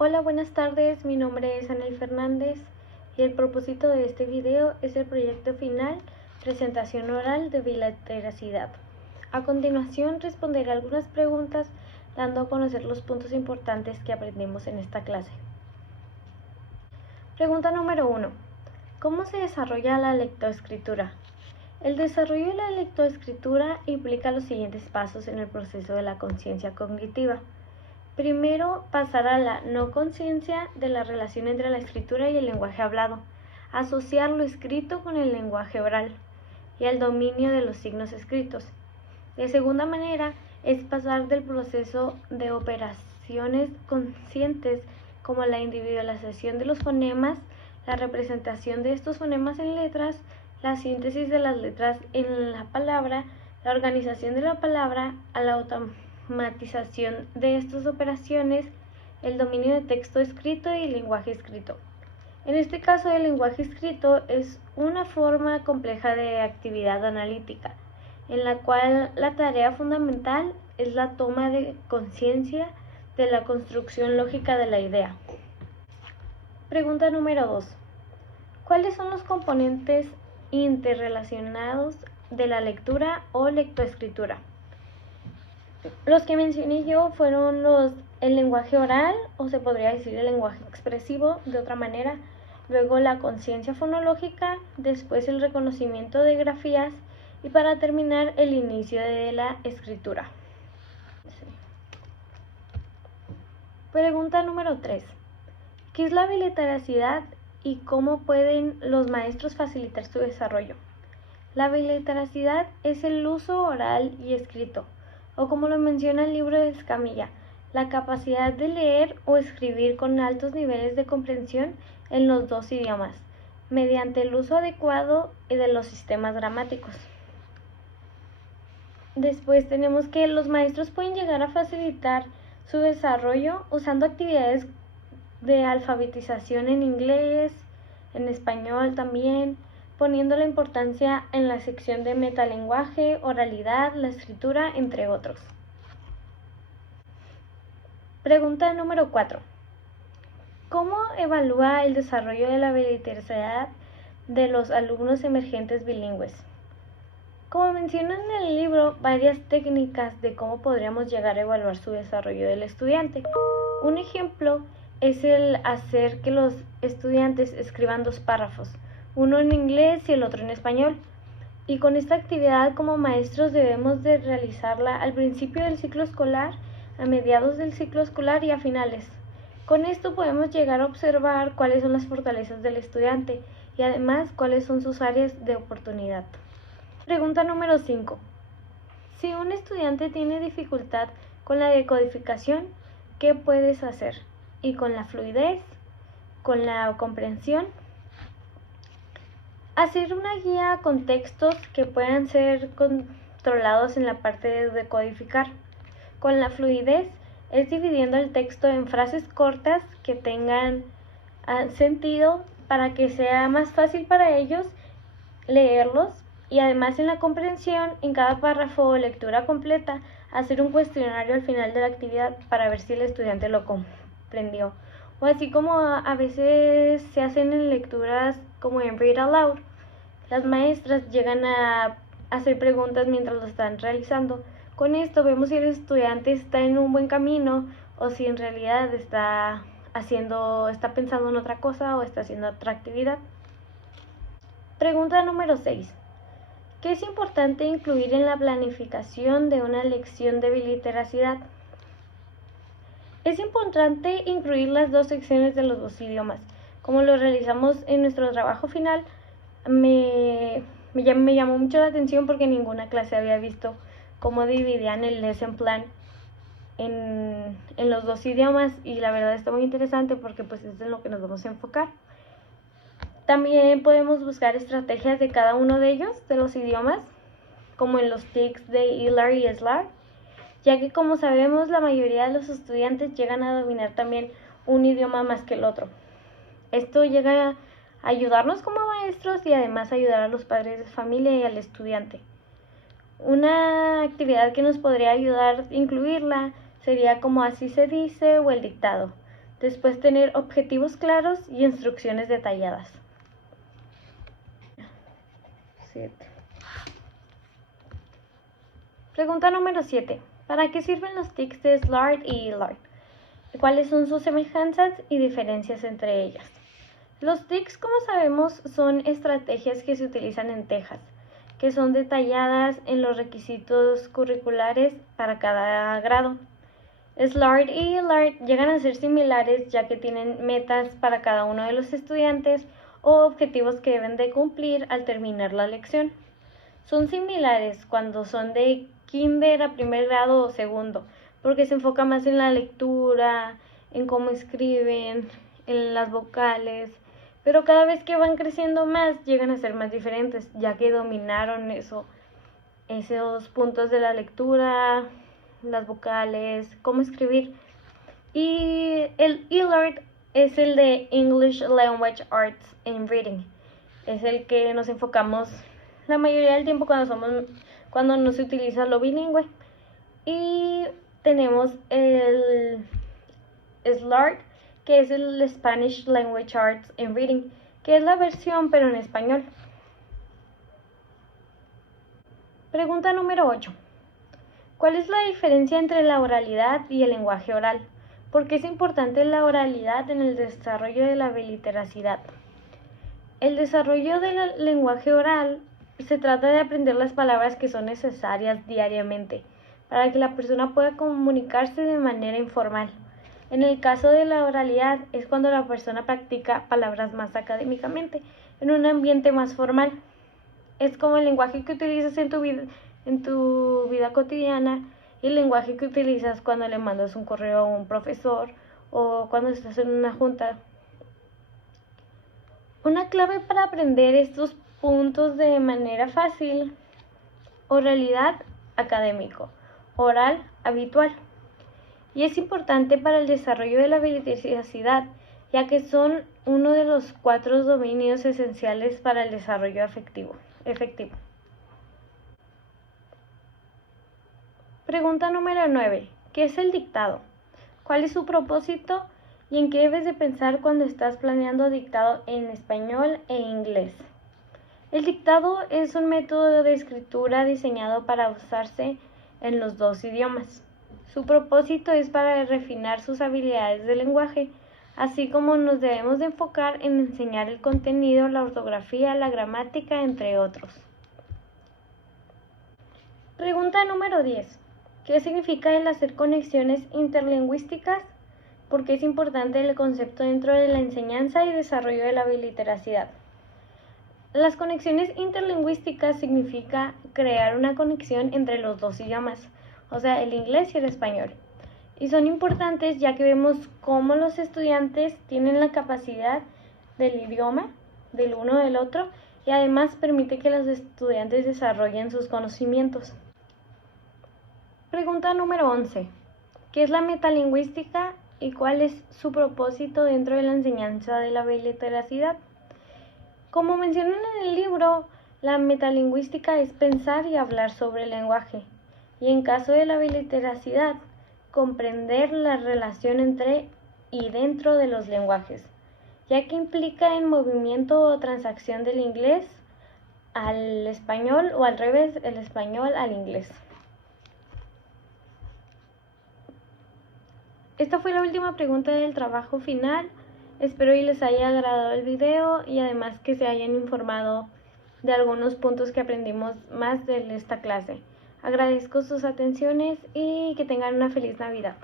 Hola, buenas tardes, mi nombre es Anel Fernández y el propósito de este video es el proyecto final, presentación oral de biliteracidad. A continuación responderé algunas preguntas dando a conocer los puntos importantes que aprendimos en esta clase. Pregunta número 1. ¿Cómo se desarrolla la lectoescritura? El desarrollo de la lectoescritura implica los siguientes pasos en el proceso de la conciencia cognitiva. Primero, pasar a la no conciencia de la relación entre la escritura y el lenguaje hablado, asociar lo escrito con el lenguaje oral y el dominio de los signos escritos. De segunda manera, es pasar del proceso de operaciones conscientes como la individualización de los fonemas, la representación de estos fonemas en letras, la síntesis de las letras en la palabra, la organización de la palabra, a la automatización de estas operaciones, el dominio de texto escrito y lenguaje escrito. En este caso, el lenguaje escrito es una forma compleja de actividad analítica, en la cual la tarea fundamental es la toma de conciencia de la construcción lógica de la idea. Pregunta número 2. ¿Cuáles son los componentes interrelacionados de la lectura o lectoescritura? Los que mencioné yo fueron el lenguaje oral, o se podría decir el lenguaje expresivo de otra manera, luego la conciencia fonológica, después el reconocimiento de grafías y para terminar el inicio de la escritura. Pregunta número 3. ¿Qué es la biliteracidad y cómo pueden los maestros facilitar su desarrollo? La biliteracidad es el uso oral y escrito, o como lo menciona el libro de Escamilla, la capacidad de leer o escribir con altos niveles de comprensión en los dos idiomas, mediante el uso adecuado de los sistemas gramáticos. Después tenemos que los maestros pueden llegar a facilitar su desarrollo usando actividades de alfabetización en inglés, en español también, poniendo la importancia en la sección de metalenguaje, oralidad, la escritura, entre otros. Pregunta número 4. ¿Cómo evalúa el desarrollo de la biliteracidad de los alumnos emergentes bilingües? Como menciona en el libro, varias técnicas de cómo podríamos llegar a evaluar su desarrollo del estudiante. Un ejemplo es el hacer que los estudiantes escriban dos párrafos, uno en inglés y el otro en español. Y con esta actividad como maestros debemos de realizarla al principio del ciclo escolar, a mediados del ciclo escolar y a finales. Con esto podemos llegar a observar cuáles son las fortalezas del estudiante y además cuáles son sus áreas de oportunidad. Pregunta número 5. Si un estudiante tiene dificultad con la decodificación, ¿qué puedes hacer? Y con la fluidez, con la comprensión, hacer una guía con textos que puedan ser controlados en la parte de decodificar. Con la fluidez es dividiendo el texto en frases cortas que tengan sentido para que sea más fácil para ellos leerlos, y además en la comprensión, en cada párrafo o lectura completa, hacer un cuestionario al final de la actividad para ver si el estudiante lo comprendió. O así como a veces se hacen en lecturas como en Read Aloud, las maestras llegan a hacer preguntas mientras lo están realizando. Con esto vemos si el estudiante está en un buen camino o si en realidad está pensando en otra cosa o está haciendo otra actividad. Pregunta número 6. ¿Qué es importante incluir en la planificación de una lección de biliteracidad? Es importante incluir las dos secciones de los dos idiomas. Como lo realizamos en nuestro trabajo final, me llamó mucho la atención porque en ninguna clase había visto cómo dividían el lesson plan en los dos idiomas, y la verdad está muy interesante porque pues es en lo que nos vamos a enfocar. También podemos buscar estrategias de cada uno de ellos, de los idiomas, como en los TICs de ELAR y SLAR, ya que como sabemos la mayoría de los estudiantes llegan a dominar también un idioma más que el otro. Esto llega a ayudarnos como maestros y además ayudar a los padres de familia y al estudiante. Una actividad que nos podría ayudar a incluirla sería como así se dice o el dictado, Después tener objetivos claros y instrucciones detalladas. 7. Pregunta número 7. ¿Para qué sirven los tics de SLART y LART? ¿Cuáles son sus semejanzas y diferencias entre ellas? Los tics, como sabemos, son estrategias que se utilizan en Texas, que son detalladas en los requisitos curriculares para cada grado. SLART y LART llegan a ser similares ya que tienen metas para cada uno de los estudiantes o objetivos que deben de cumplir al terminar la lección. Son similares cuando son de kinder a primer grado o segundo, porque se enfoca más en la lectura, en cómo escriben, en las vocales, pero cada vez que van creciendo más llegan a ser más diferentes, ya que dominaron esos puntos de la lectura, las vocales, cómo escribir. Y el ELART es el de English Language Arts and Reading. Es el que nos enfocamos la mayoría del tiempo cuando no se utiliza lo bilingüe. Y tenemos el SLART, que es el Spanish Language Arts and Reading, que es la versión pero en español. Pregunta número 8. ¿Cuál es la diferencia entre la oralidad y el lenguaje oral? ¿Por qué es importante la oralidad en el desarrollo de la biliteracidad? El desarrollo del lenguaje oral se trata de aprender las palabras que son necesarias diariamente para que la persona pueda comunicarse de manera informal. En el caso de la oralidad es cuando la persona practica palabras más académicamente, en un ambiente más formal. Es como el lenguaje que utilizas en tu vida cotidiana y el lenguaje que utilizas cuando le mandas un correo a un profesor o cuando estás en una junta. Una clave para aprender estos puntos de manera fácil: oralidad, académico; oral, habitual. Y es importante para el desarrollo de la biliteracidad, ya que son uno de los 4 dominios esenciales para el desarrollo efectivo. Pregunta número 9. ¿Qué es el dictado? ¿Cuál es su propósito? ¿Y en qué debes de pensar cuando estás planeando dictado en español e inglés? El dictado es un método de escritura diseñado para usarse en los 2 idiomas. Su propósito es para refinar sus habilidades de lenguaje, así como nos debemos de enfocar en enseñar el contenido, la ortografía, la gramática, entre otros. Pregunta número 10. ¿Qué significa el hacer conexiones interlingüísticas? ¿Por qué es importante el concepto dentro de la enseñanza y desarrollo de la biliteracidad? Las conexiones interlingüísticas significa crear una conexión entre los 2 idiomas, o sea, el inglés y el español. Y son importantes ya que vemos cómo los estudiantes tienen la capacidad del idioma, del uno del otro, y además permite que los estudiantes desarrollen sus conocimientos. Pregunta número 11. ¿Qué es la metalingüística y cuál es su propósito dentro de la enseñanza de la biliteracidad? Como mencionan en el libro, la metalingüística es pensar y hablar sobre el lenguaje, y en caso de la biliteracidad, comprender la relación entre y dentro de los lenguajes, ya que implica el movimiento o transacción del inglés al español o al revés, el español al inglés. Esta fue la última pregunta del trabajo final. Espero y les haya agradado el video y además que se hayan informado de algunos puntos que aprendimos más de esta clase. Agradezco sus atenciones y que tengan una feliz Navidad.